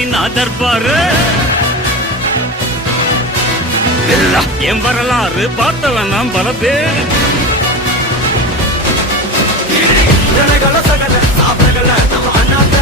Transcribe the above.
நின்னா தர்பாரு என் வரலாறு பார்த்தவன் நாம் பல பேர் சகல நம்ம அண்ணாத்த